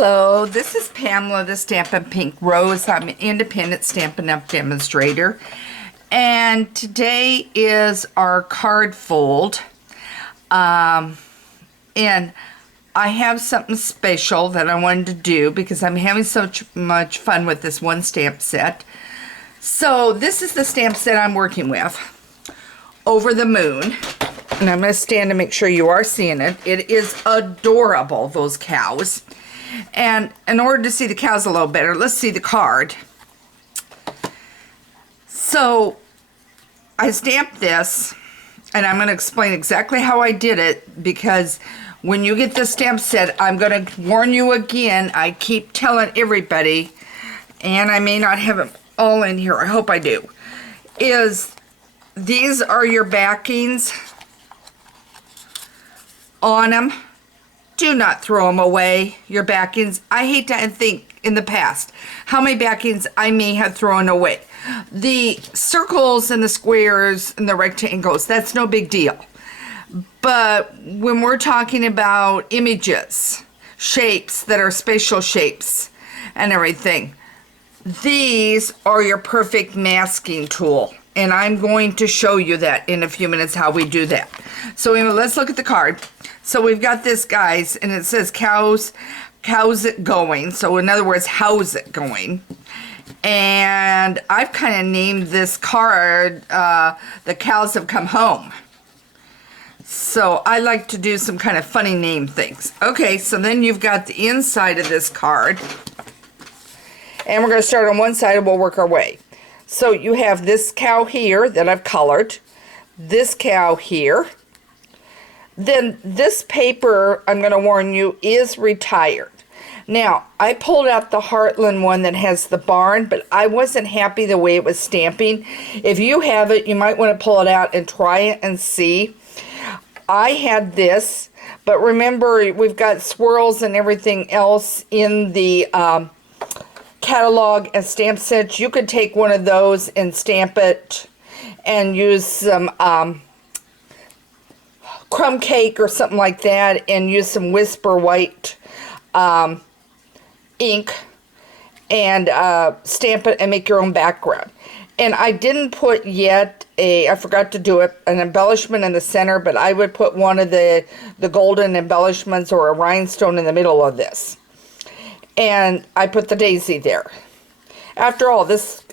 Hello, this is Pamela, the Stampin' Pink Rose. I'm an independent Stampin' Up demonstrator. And today is our card fold. And I have something special that I wanted to do because I'm having so much fun with this one stamp set. So this is the stamp set I'm working with, Over the Moon. And I'm going to stand to make sure you are seeing it. It is adorable, those cows. And in order to see the cows a little better, let's see the card. So I stamped this, and I'm going to explain exactly how I did it, because when you get this stamp set, I'm going to warn you again. I keep telling everybody, and I may not have them all in here, I hope I do, is these are your backings on them. Do not throw them away, your backings. I hate to think in the past how many backings I may have thrown away. The circles and the squares and the rectangles, that's no big deal. But when we're talking about images, shapes that are spatial shapes and everything, these are your perfect masking tool. And I'm going to show you that in a few minutes how we do that. So anyway, let's look at the card. So we've got this, guys, and it says how's it going? So in other words, how's it going? And I've kind of named this card, The Cows Have Come Home. So I like to do some kind of funny name things. Okay, so then you've got the inside of this card. And we're going to start on one side and we'll work our way. So you have this cow here that I've colored, this cow here. Then this paper, I'm going to warn you, is retired. Now, I pulled out the Heartland one that has the barn, but I wasn't happy the way it was stamping. If you have it, you might want to pull it out and try it and see. I had this, but remember, we've got swirls and everything else in the catalog and stamp set. You could take one of those and stamp it and use some crumb cake or something like that, and use some Whisper White ink and stamp it and make your own background. And I didn't put yet I forgot to do it, an embellishment in the center, but I would put one of the golden embellishments or a rhinestone in the middle of this. And I put the daisy there. After all, this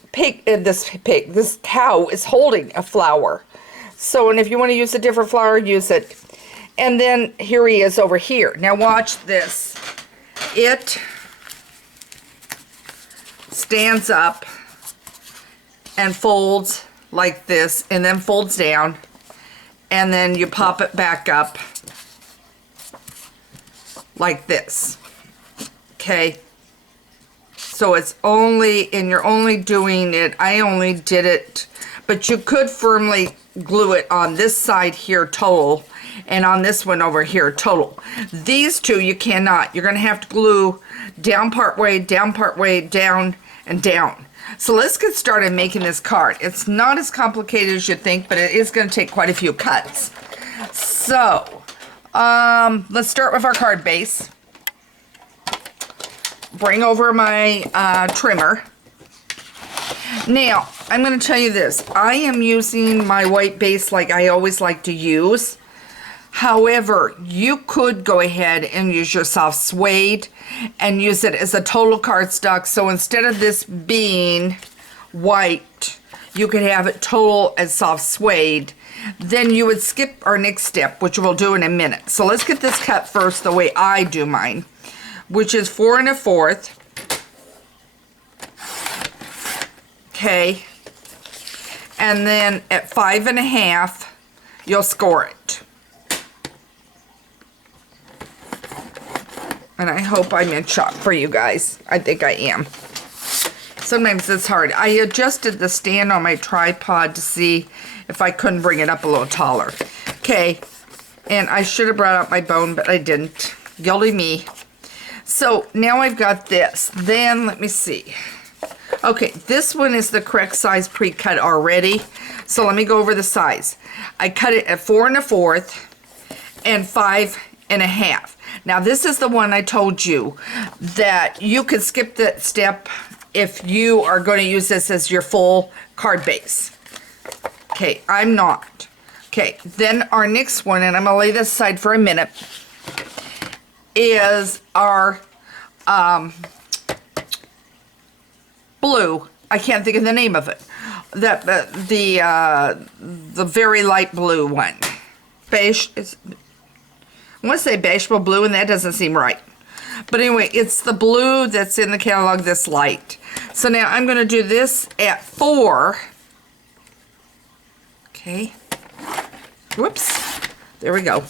cow is holding a flower. So, and if you want to use a different flower, use it. And then here he is over here. Now watch this. It stands up and folds like this, and then folds down, and then you pop it back up like this. Okay, so it's only, and you're only doing it, I only did it, but you could firmly glue it on this side here total, and on this one over here total. These two you cannot. You're going to have to glue down part way, down, and down. So let's get started making this card. It's not as complicated as you think, but it is going to take quite a few cuts. So, let's start with our card base. Bring over my trimmer. Now, I'm going to tell you this. I am using my white base like I always like to use. However, you could go ahead and use your soft suede and use it as a total cardstock. So instead of this being white, you could have it total as soft suede. Then you would skip our next step, which we'll do in a minute. So let's get this cut first the way I do mine, which is 4 1/4. Okay. And then at 5 1/2, you'll score it. And I hope I'm in shot for you guys. I think I am. Sometimes it's hard. I adjusted the stand on my tripod to see if I couldn't bring it up a little taller. Okay, and I should have brought out my bone, but I didn't. Guilty me. So now I've got this. Then let me see. Okay, this one is the correct size pre-cut already. So let me go over the size. I cut it at 4 1/4 and 5 1/2. Now this is the one I told you that you could skip that step if you are going to use this as your full card base. Okay, I'm not. Okay, then our next one, and I'm gonna lay this aside for a minute, is our blue. I can't think of the name of it. The very light blue one. Beige is. I want to say beige blue, and that doesn't seem right. But anyway, it's the blue that's in the catalog that's light. So now I'm going to do this at 4. Okay. Whoops. There we go.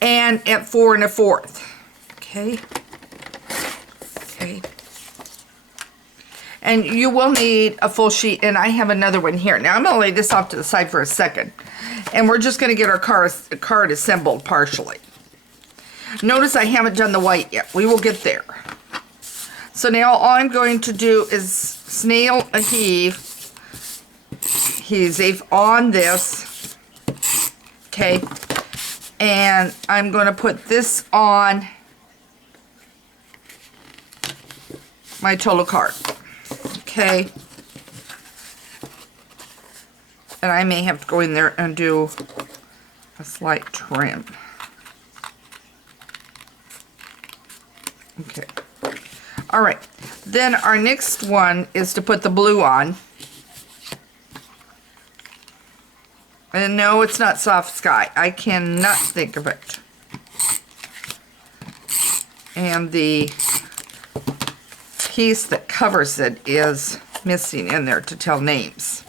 And at 4 1/4. Okay. Okay. And you will need a full sheet, and I have another one here. Now I'm going to lay this off to the side for a second. And we're just going to get our card assembled partially. Notice I haven't done the white yet. We will get there. So now all I'm going to do is snail a heave on this. Okay. And I'm going to put this on my total card. Okay. And I may have to go in there and do a slight trim. Okay. All right. Then our next one is to put the blue on. And no, it's not Soft Sky. I cannot think of it. And the piece that covers it is missing in there to tell names.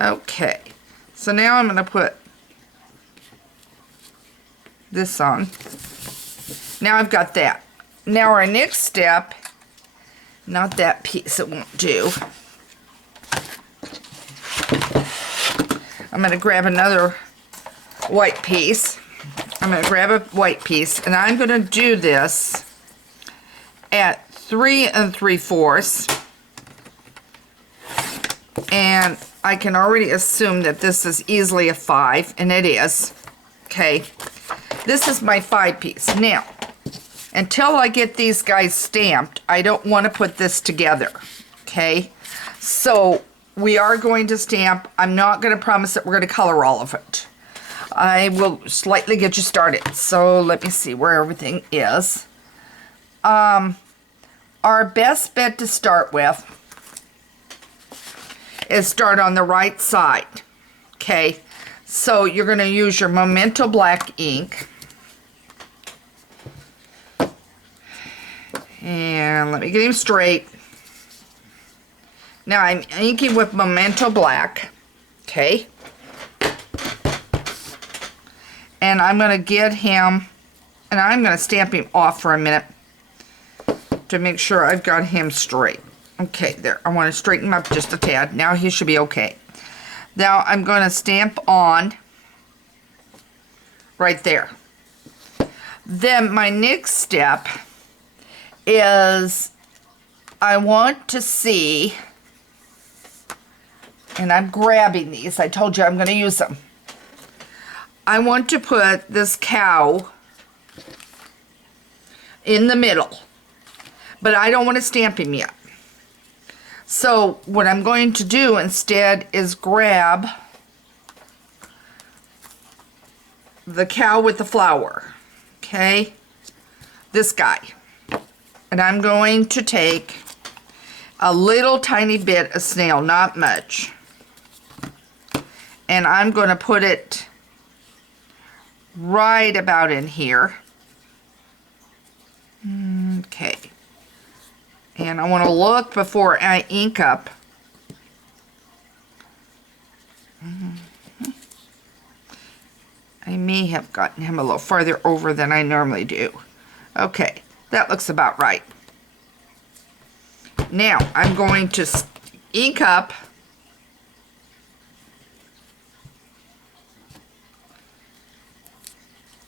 Okay. So now I'm going to put this on. Now I've got that. Now our next step, not that piece, it won't do. I'm going to grab another white piece. I'm going to grab a white piece, and I'm going to do this at 3 3/4. And I can already assume that this is easily a 5, and it is. Okay. This is my 5 piece. Now, until I get these guys stamped, I don't want to put this together. Okay. So we are going to stamp. I'm not going to promise that we're going to color all of it. I will slightly get you started. So let me see where everything is. Our best bet to start with is start on the right side. Okay. So you're going to use your Memento Black ink. And let me get him straight. Now I'm inking with Memento Black. Okay. And I'm going to get him, and I'm going to stamp him off for a minute to make sure I've got him straight. Okay, there. I want to straighten him up just a tad. Now he should be okay. Now I'm going to stamp on right there. Then my next step is I want to see, and I'm grabbing these. I told you I'm going to use them. I want to put this cow in the middle, but I don't want to stamp him yet. So what I'm going to do instead is grab the cow with the flower, okay, this guy, and I'm going to take a little tiny bit of snail, not much, and I'm going to put it right about in here. Okay. And I want to look before I ink up. I may have gotten him a little farther over than I normally do. Okay, that looks about right. Now, I'm going to ink up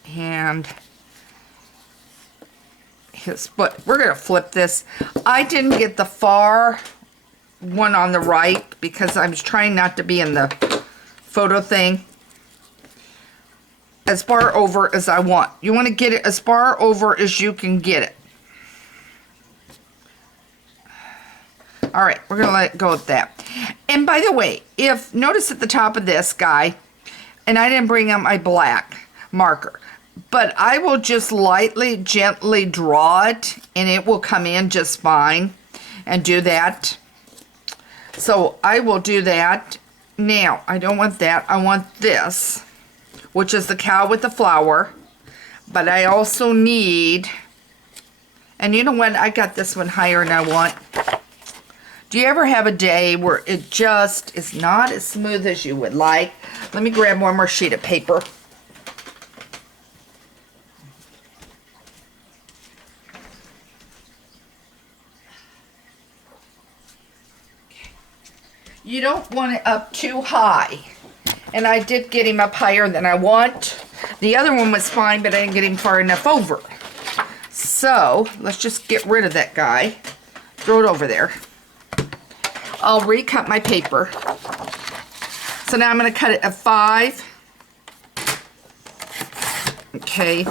and but we're going to flip this. I didn't get the far one on the right because I was trying not to be in the photo thing. as far over as I want. You want to get it as far over as you can get it. All right, we're gonna let it go with that. And by the way, if notice at the top of this guy, and I didn't bring out my black marker, but I will just lightly, gently draw it, and it will come in just fine, and do that. So I will do that. Now, I don't want that. I want this, which is the cow with the flower, but I also need, and you know what? I got this one higher than I want. Do you ever have a day where it just is not as smooth as you would like? Let me grab one more sheet of paper. You don't want it up too high. And I did get him up higher than I want. The other one was fine, but I didn't get him far enough over. So, let's just get rid of that guy. Throw it over there. I'll recut my paper. So now I'm going to cut it at 5. Okay.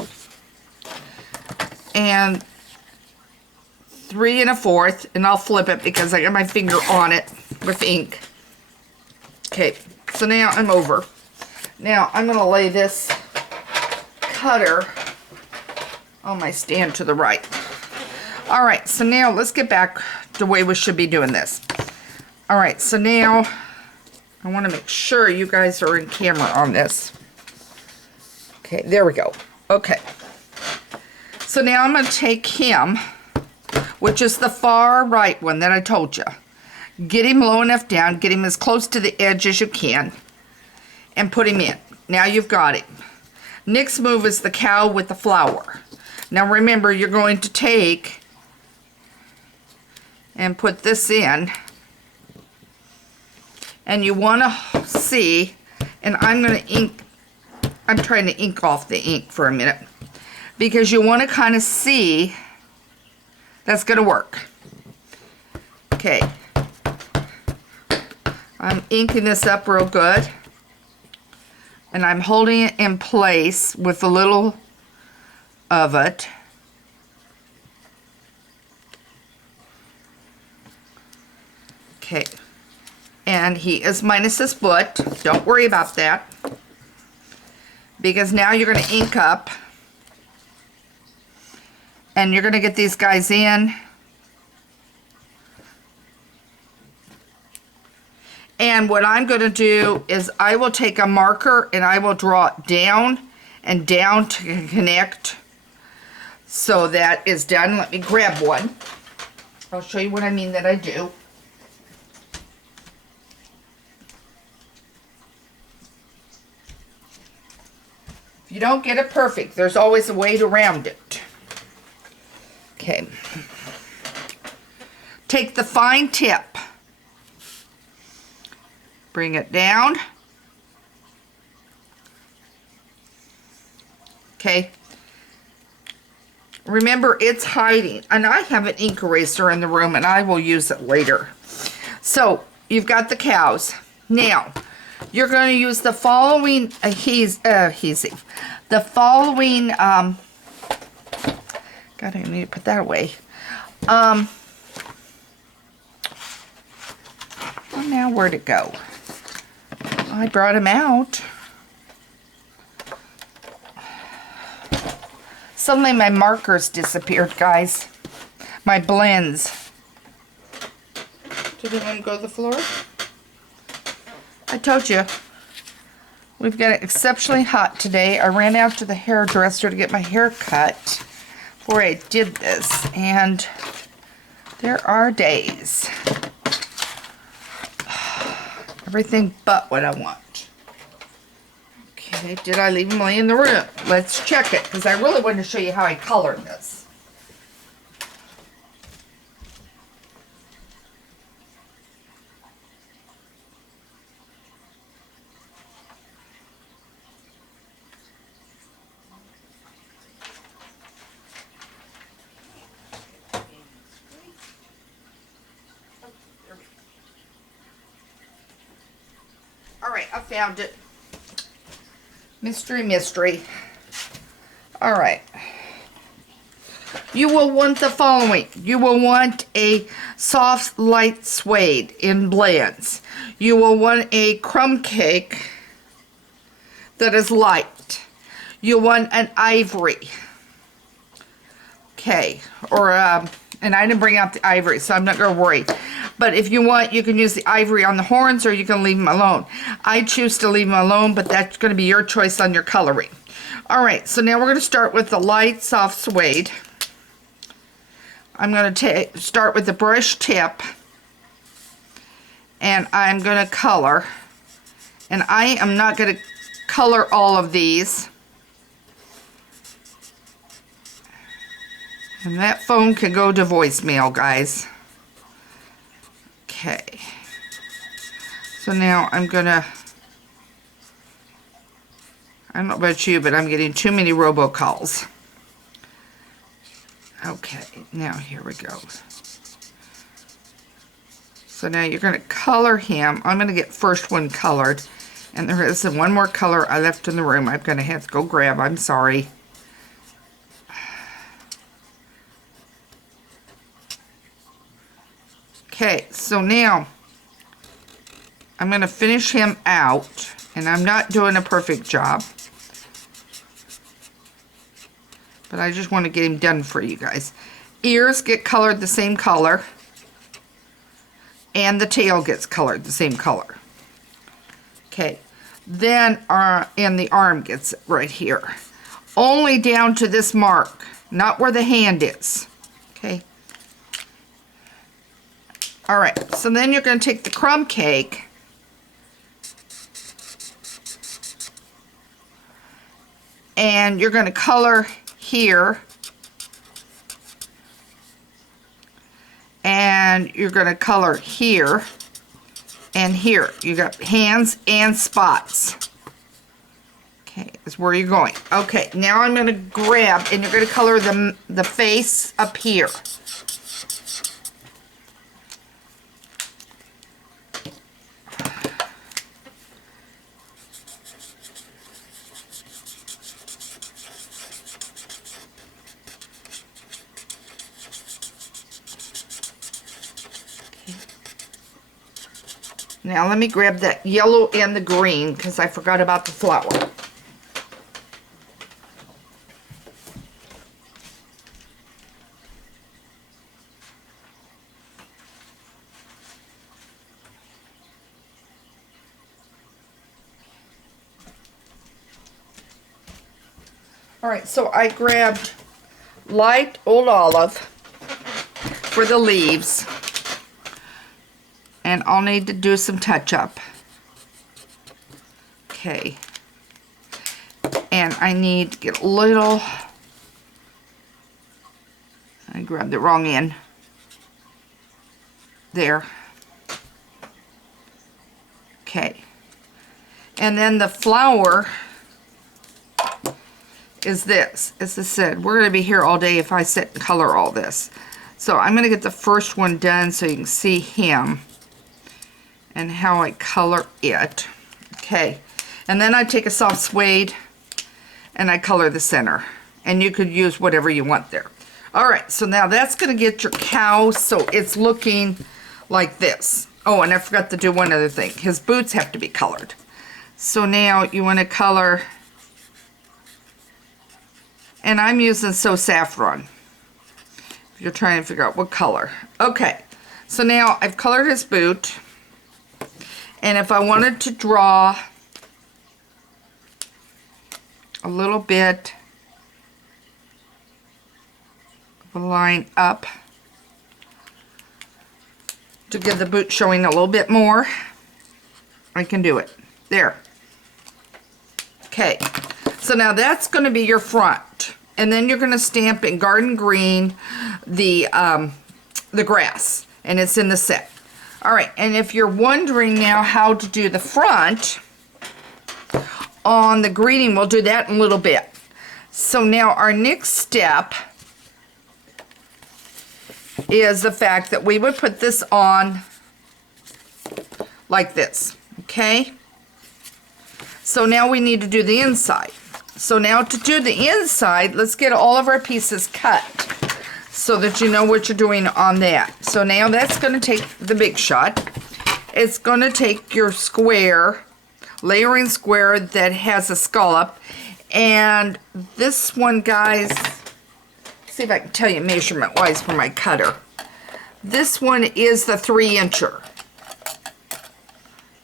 And 3 1/4. And I'll flip it because I got my finger on it with ink. Okay. So now I'm over. Now I'm going to lay this cutter on my stand to the right. All right. So now let's get back to the way we should be doing this. All right, so now I want to make sure you guys are in camera on this. Okay, there we go. Okay. So now I'm going to take him, which is the far right one that I told you. Get him low enough down, get him as close to the edge as you can, and put him in. Now you've got him. Next move is the cow with the flower. Now remember, you're going to take and put this in. And you want to see, and I'm going to ink, I'm trying to ink off the ink for a minute, because you want to kind of see that's going to work. Okay. I'm inking this up real good, and I'm holding it in place with a little of it. Okay. And he is minus his foot. Don't worry about that. Because now you're going to ink up. And you're going to get these guys in. And what I'm going to do is I will take a marker and I will draw it down and down to connect. So that is done. Let me grab one. I'll show you what I mean that I do. If you don't get it perfect, there's always a way around it. Okay. Take the fine tip. Bring it down. Okay. Remember, it's hiding. And I have an ink eraser in the room, and I will use it later. So, you've got the cows. Now, you're going to use the following adhesive. The following, God, I need to put that away. Well, now where'd it go? I brought him out. Suddenly my markers disappeared, guys. My blends. Did anyone go to the floor? I told you, we've got it exceptionally hot today. I ran out to the hairdresser to get my hair cut before I did this, and there are days. Everything but what I want. Okay, did I leave him laying in the room? Let's check it, because I really wanted to show you how I colored this. Alright, I found it. Mystery, mystery. All right. You will want the following. You will want a soft, light suede in blends. You will want a crumb cake that is light. You want an ivory. Okay, or, and I didn't bring out the ivory, so I'm not going to worry. But if you want, you can use the ivory on the horns, or you can leave them alone. I choose to leave them alone, but that's going to be your choice on your coloring. All right, so now we're going to start with the light, soft suede. I'm going to start with the brush tip, and I'm going to color. And I am not going to color all of these. And that phone can go to voicemail, guys. Okay. So now I'm gonna, I don't know about you, but I'm getting too many robocalls. Okay, now here we go. So now you're gonna color him. I'm gonna get first one colored. And there is one more color I left in the room. I'm gonna have to go grab, I'm sorry. Okay, so now I'm going to finish him out, and I'm not doing a perfect job, but I just want to get him done for you guys. Ears get colored the same color, and the tail gets colored the same color. Okay, then and the arm gets right here, only down to this mark, not where the hand is. Okay. All right, so then you're going to take the crumb cake and you're going to color here, and you're going to color here and here. You got hands and spots. Okay, that's where you're going. Okay, now I'm going to grab, and you're going to color the face up here. Now let me grab that yellow and the green because I forgot about the flower. Alright, so I grabbed light old olive for the leaves. And I'll need to do some touch-up. Okay. And I need to get a little... I grabbed the wrong end. There. Okay. And then the flower is this. As I said, we're going to be here all day if I sit and color all this. So I'm going to get the first one done so you can see him and how I color it. Okay, and then I take a soft suede and I color the center, and you could use whatever you want there. All right, so now that's going to get your cow so it's looking like this. Oh, and I forgot to do one other thing. His boots have to be colored. So now you want to color, and I'm using So Saffron if you're trying to figure out what color. Okay, so now I've colored his boot. And if I wanted to draw a little bit of a line up to get the boot showing a little bit more, I can do it. There. Okay. So now that's going to be your front. And then you're going to stamp in garden green the grass. And it's in the set. All right, and if you're wondering now how to do the front on the greeting, we'll do that in a little bit. So now our next step is the fact that we would put this on like this, okay? So now we need to do the inside. So now to do the inside, let's get all of our pieces cut so that you know what you're doing on that. So now that's going to take the Big Shot. It's going to take your square, layering square that has a scallop. And this one, guys, see if I can tell you measurement-wise for my cutter. This one is the 3-incher.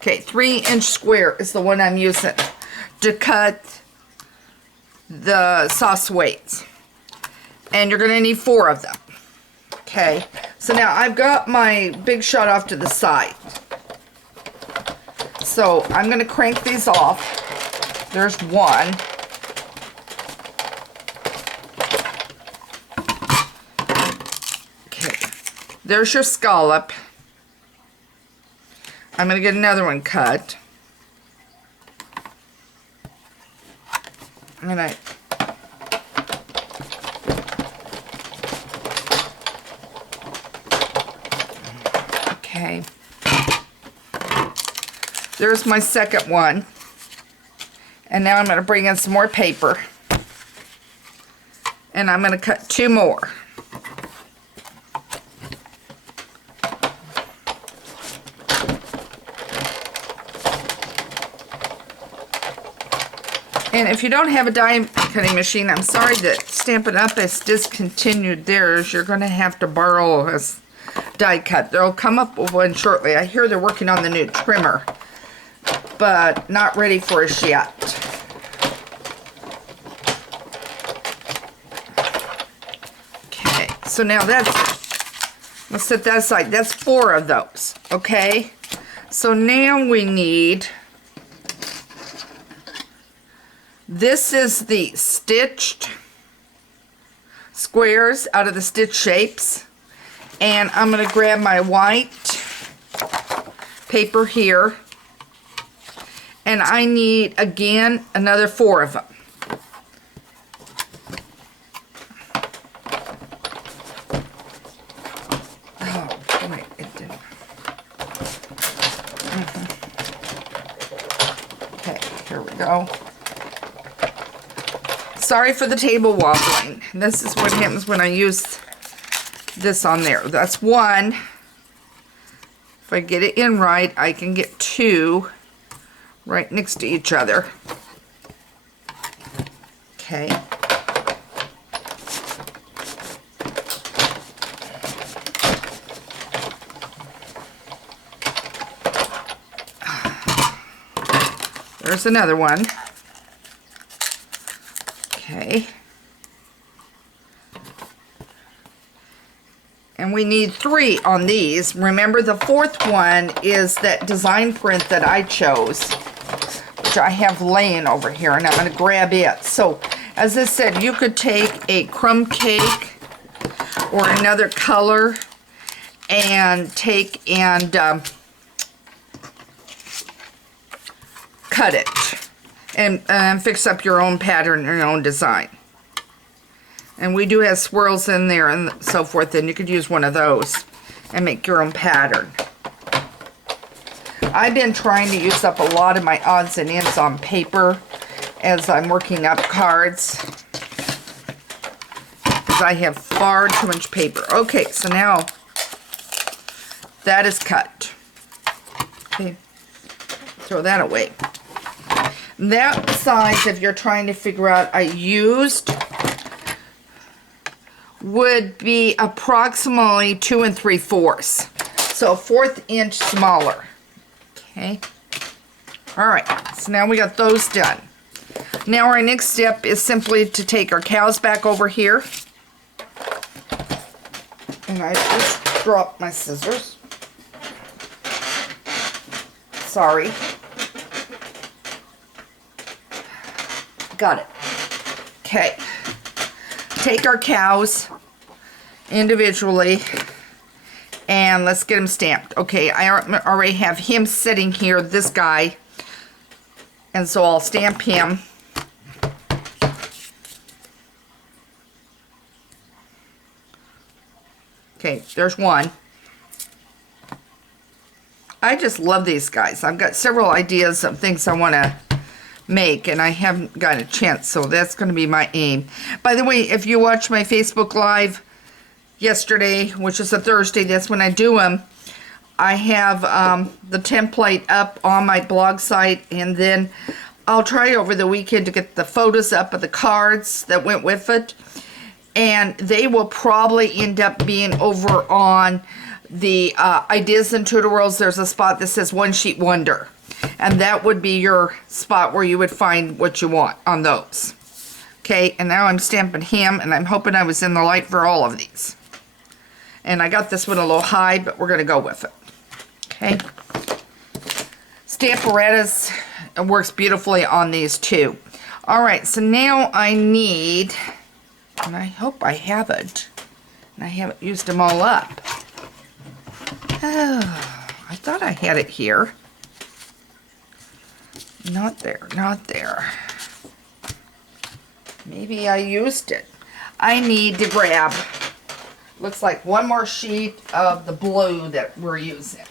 Okay, 3-inch square is the one I'm using to cut the soft suedes. And you're going to need 4 of them. Okay, so now I've got my Big Shot off to the side. So I'm going to crank these off. There's one. Okay, there's your scallop. I'm going to get another one cut. And okay. There's my second one. And now I'm going to bring in some more paper. And I'm going to cut 2 more. And if you don't have a die cutting machine, I'm sorry that Stampin' Up! Has discontinued theirs. You're going to have to borrow a die cut. They'll come up with one shortly. I hear they're working on the new trimmer, but not ready for us yet. Okay, so now let's set that aside. That's 4 of those, okay? So now we need... This is the stitched squares out of the stitch shapes. And I'm going to grab my white paper here. And I need, again, another 4 of them. Oh, wait, it didn't. Okay, here we go. Sorry for the table wobbling. This is what happens when I use this on there. That's 1. If I get it in right, I can get 2 right next to each other. Okay. There's another one. Okay. And we need 3 on these. Remember, the 4th one is that design print that I chose, which I have laying over here, and I'm going to grab it. So, as I said, you could take a crumb cake or another color and take and cut it. And fix up your own pattern, your own design. And we do have swirls in there and so forth, and you could use one of those and make your own pattern. I've been trying to use up a lot of my odds and ends on paper as I'm working up cards, because I have far too much paper. Okay, so now that is cut. Okay, throw that away. That size, if you're trying to figure out, I used would be approximately 2 3/4. So 1/4 inch smaller. Okay. All right. So now we got those done. Now our next step is simply to take our cows back over here. And I just dropped my scissors. Sorry. Got it. Okay. Take our cows individually and let's get them stamped. Okay, I already have him sitting here, this guy, and so I'll stamp him. Okay, there's one. I just love these guys. I've got several ideas of things I want to make, and I haven't got a chance, so that's going to be my aim. By the way, if you watch my Facebook Live yesterday, which is a Thursday, that's when I do them, I have the template up on my blog site, and then I'll try over the weekend to get the photos up of the cards that went with it, and they will probably end up being over on the Ideas and Tutorials. There's a spot that says One Sheet Wonder, and that would be your spot where you would find what you want on those. Okay, and now I'm stamping him, and I'm hoping I was in the light for all of these. And I got this one a little high, but we're going to go with it. Okay. Stamparatus works beautifully on these too. Alright, so now I need, and I hope I have it, and I haven't used them all up. Oh, I thought I had it here. Not there, not there. Maybe I used it. I need to grab, looks like one more sheet of the blue that we're using.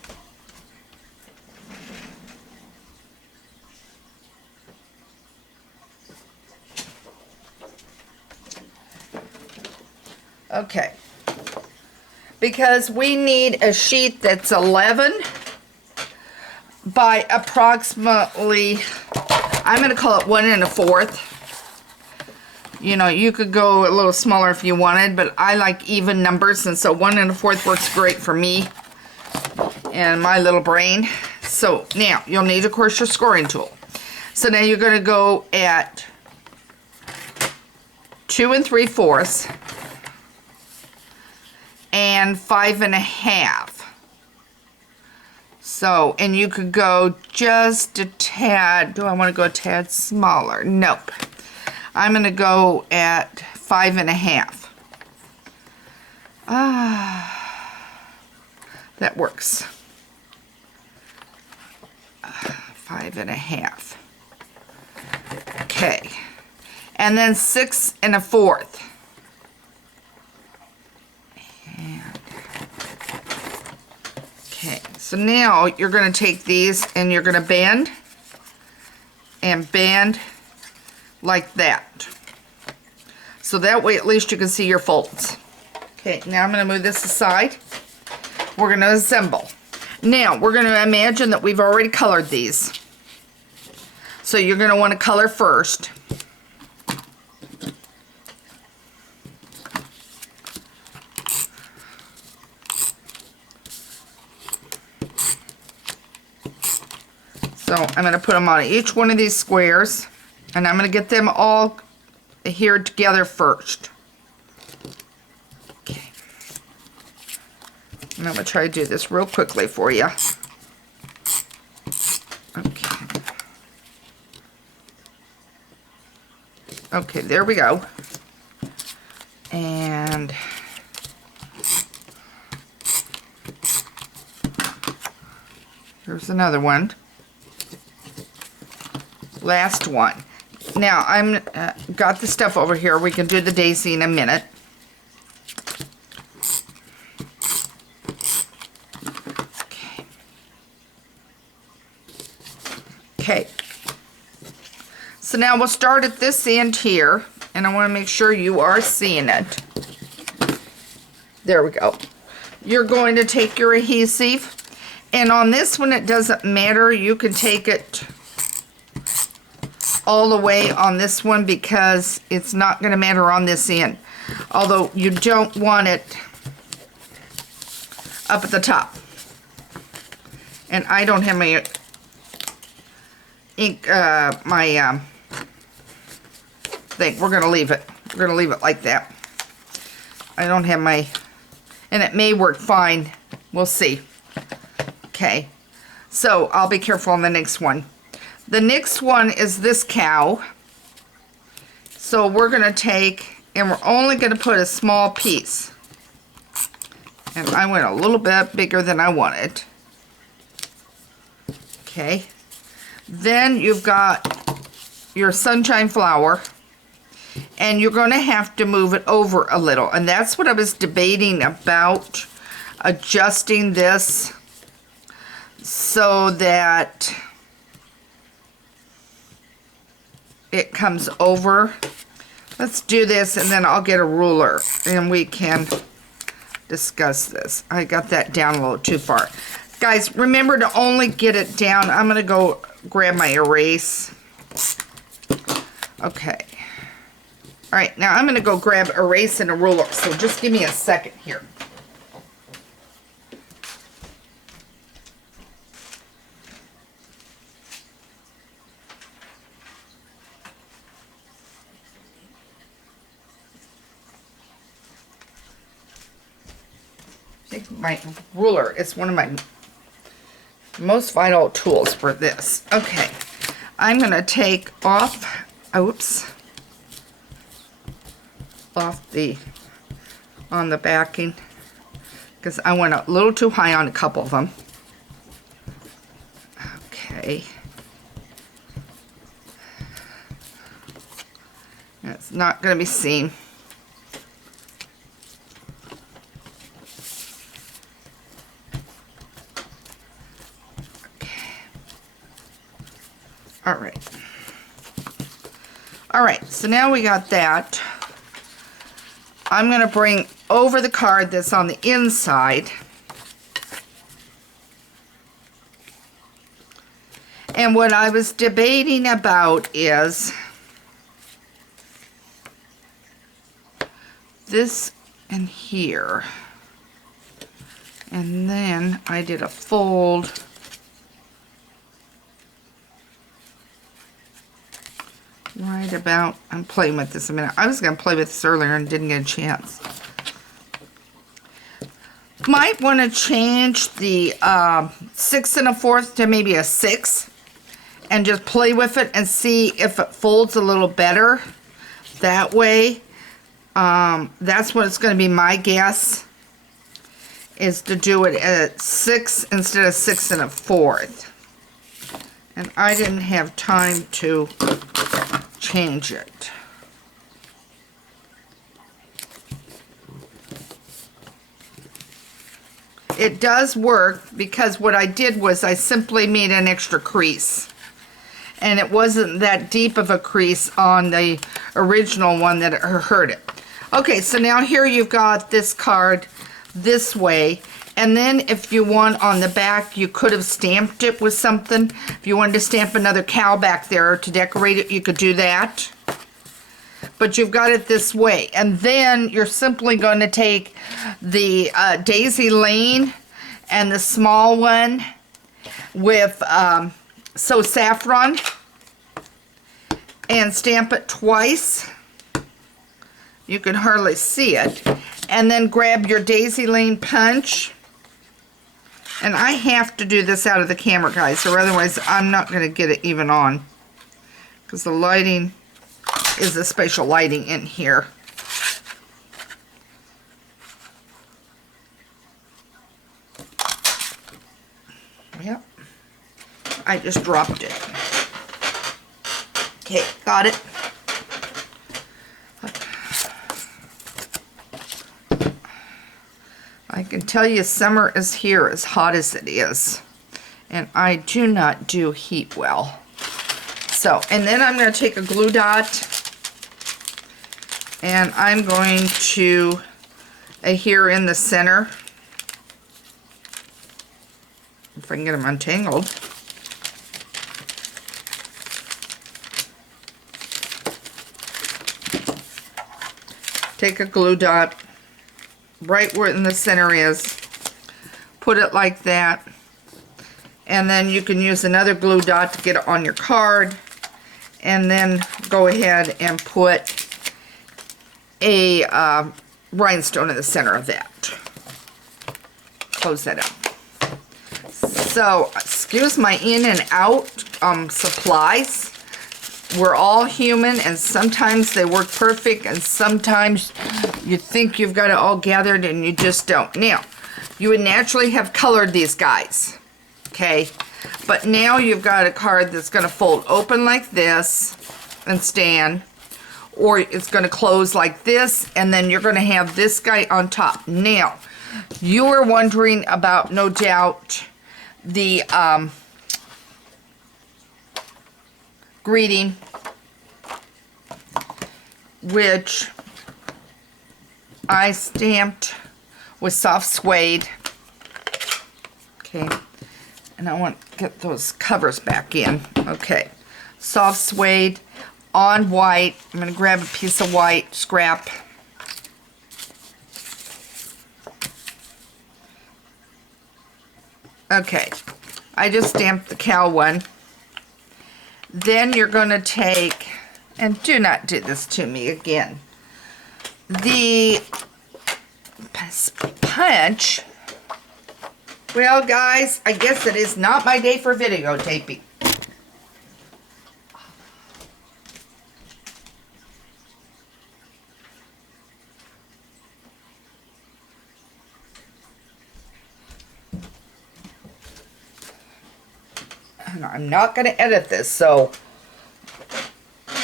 Okay, because we need a sheet that's 11 by approximately, I'm going to call it 1 1/4. You know, you could go a little smaller if you wanted, but I like even numbers, and so 1 1/4 works great for me and my little brain. So now you'll need, of course, your scoring tool. So now you're going to go at 2 3/4 and 5 1/2. So, and you could go just a tad. Do I want to go a tad smaller? Nope. I'm going to go at 5 1/2. That works. 5 1/2. Okay. And then 6 1/4. Okay, so now you're going to take these and you're going to bend and bend like that. So that way at least you can see your folds. Okay, now I'm going to move this aside. We're going to assemble. Now we're going to imagine that we've already colored these. So you're going to want to color first. So I'm going to put them on each one of these squares, and I'm going to get them all here together first. Okay. And I'm going to try to do this real quickly for you. Okay. Okay, there we go. And here's another one. Last one. Now I'm got the stuff over here. We can do the daisy in a minute. Okay. Okay. So now we'll start at this end here, and I want to make sure you are seeing it. There we go. You're going to take your adhesive, and on this one it doesn't matter. You can take it all the way on this one because it's not going to matter on this end. Although you don't want it up at the top. And I don't have my ink, thing. We're going to leave it. We're going to leave it like that. I don't have my, and it may work fine. We'll see. Okay. So I'll be careful on the next one. The next one is this cow. So we're going to take, and we're only going to put a small piece. And I went a little bit bigger than I wanted. Okay. Then you've got your sunshine flower. And you're going to have to move it over a little. And that's what I was debating about, adjusting this so that it comes over. Let's do this, and then I'll get a ruler and we can discuss this. I got that down a little too far. Guys, remember to only get it down. I'm going to go grab my erase. Okay. All right, now I'm going to go grab erase and a ruler. So just give me a second here. My ruler is one of my most vital tools for this. Okay, I'm going to take off, oops, off the, on the backing, because I went a little too high on a couple of them. Okay. It's not going to be seen. All right, so now we got that. I'm going to bring over the card that's on the inside. And what I was debating about is this and here. And then I did a fold. Right about, I'm playing with this a minute. I was going to play with this earlier and didn't get a chance. Might want to change the 6 1/4 to maybe a 6 and just play with it and see if it folds a little better that way. That's what it's going to be, my guess, is to do it at 6 instead of 6 1/4. And I didn't have time to change it. It does work because what I did was I simply made an extra crease. And it wasn't that deep of a crease on the original one that hurt it. Okay, so now here you've got this card this way. And then if you want on the back, you could have stamped it with something. If you wanted to stamp another cow back there to decorate it, you could do that. But you've got it this way. And then you're simply going to take the Daisy Lane and the small one with So Saffron and stamp it twice. You can hardly see it. And then grab your Daisy Lane punch. And I have to do this out of the camera, guys, or otherwise I'm not going to get it even on. Because the lighting is a special lighting in here. Yep. I just dropped it. Okay, got it. I can tell you summer is here, as hot as it is. And I do not do heat well. So, and then I'm going to take a glue dot. And I'm going to adhere in the center. If I can get them untangled. Take a glue dot right where in the center is, put it like that, and then you can use another glue dot to get it on your card, and then go ahead and put a rhinestone in the center of that. Close that up. So, excuse my in and out supplies. We're all human, and sometimes they work perfect, and sometimes you think you've got it all gathered and you just don't. Now, you would naturally have colored these guys, okay? But now you've got a card that's going to fold open like this and stand, or it's going to close like this, and then you're going to have this guy on top. Now, you were wondering about, no doubt, the greeting which I stamped with soft suede. Okay, and I want to get those covers back in. Okay, soft suede on white. I'm going to grab a piece of white scrap. Okay, I just stamped the cow one. Then you're going to take, and do not do this to me again, the punch. Well, guys, I guess it is not my day for videotaping. I'm not going to edit this, so.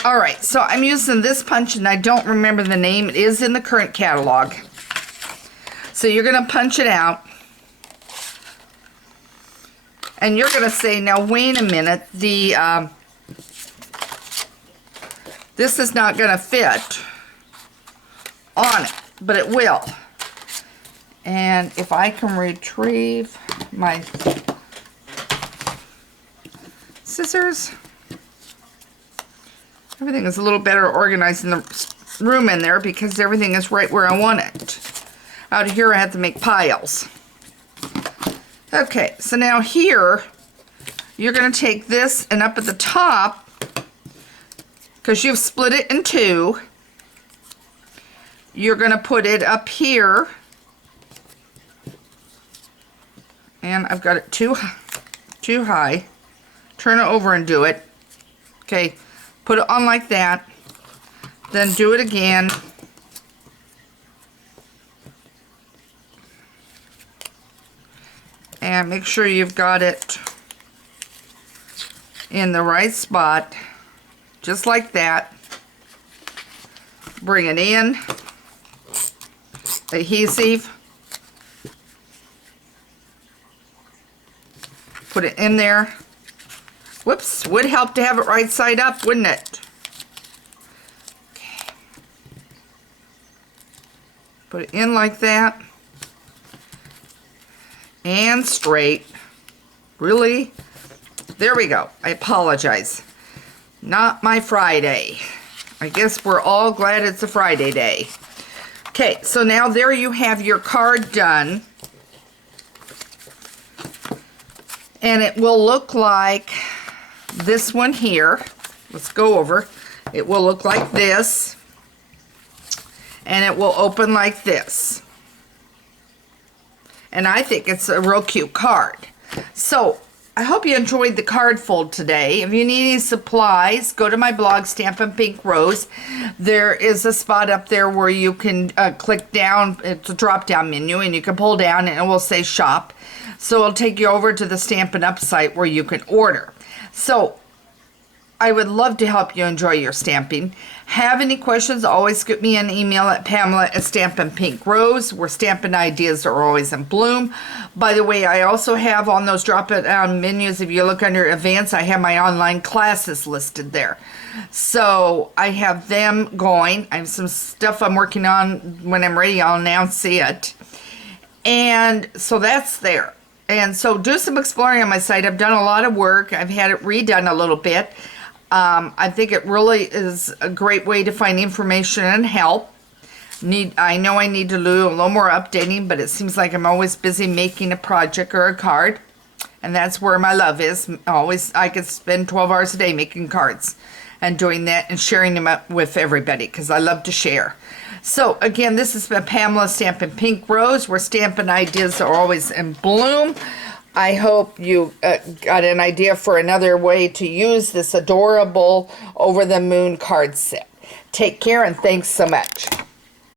Alright, so I'm using this punch, and I don't remember the name. It is in the current catalog. So you're going to punch it out. And you're going to say, now wait a minute, this is not going to fit on it, but it will. And if I can retrieve my scissors, everything is a little better organized in the room in there because everything is right where I want it. Out here I have to make piles. Okay, so now here you're going to take this, and up at the top, because you've split it in two, you're going to put it up here, and I've got it too high. Turn it over and do it. Okay, put it on like that, then do it again. And make sure you've got it in the right spot, just like that. Bring it in, adhesive, put it in there. Whoops, would help to have it right side up, wouldn't it? Okay. Put it in like that. And straight. Really? There we go. I apologize. Not my Friday. I guess we're all glad it's a Friday day. Okay, so now there you have your card done. And it will look like this one here. Let's go over. It will look like this. And it will open like this. And I think it's a real cute card. So, I hope you enjoyed the card fold today. If you need any supplies, go to my blog, Stampin' Pink Rose. There is a spot up there where you can click down. It's a drop-down menu, and you can pull down, and it will say shop. So, it'll take you over to the Stampin' Up site where you can order. So, I would love to help you enjoy your stamping. Have any questions, always get me an email at Pamela@Stampin' Pink Rose, where stamping ideas are always in bloom. By the way, I also have on those drop-down menus, if you look under events, I have my online classes listed there. So I have them going. I have some stuff I'm working on. When I'm ready, I'll announce it. And so that's there. And so do some exploring on my site. I've done a lot of work. I've had it redone a little bit. I think it really is a great way to find information and help. I know I need to do a little more updating, but it seems like I'm always busy making a project or a card. And that's where my love is. Always, I could spend 12 hours a day making cards and doing that and sharing them up with everybody because I love to share. So again, this has been Pamela Stampin' Pink Rose, where stamping ideas are always in bloom. I hope you got an idea for another way to use this adorable over the moon card set. Take care and thanks so much.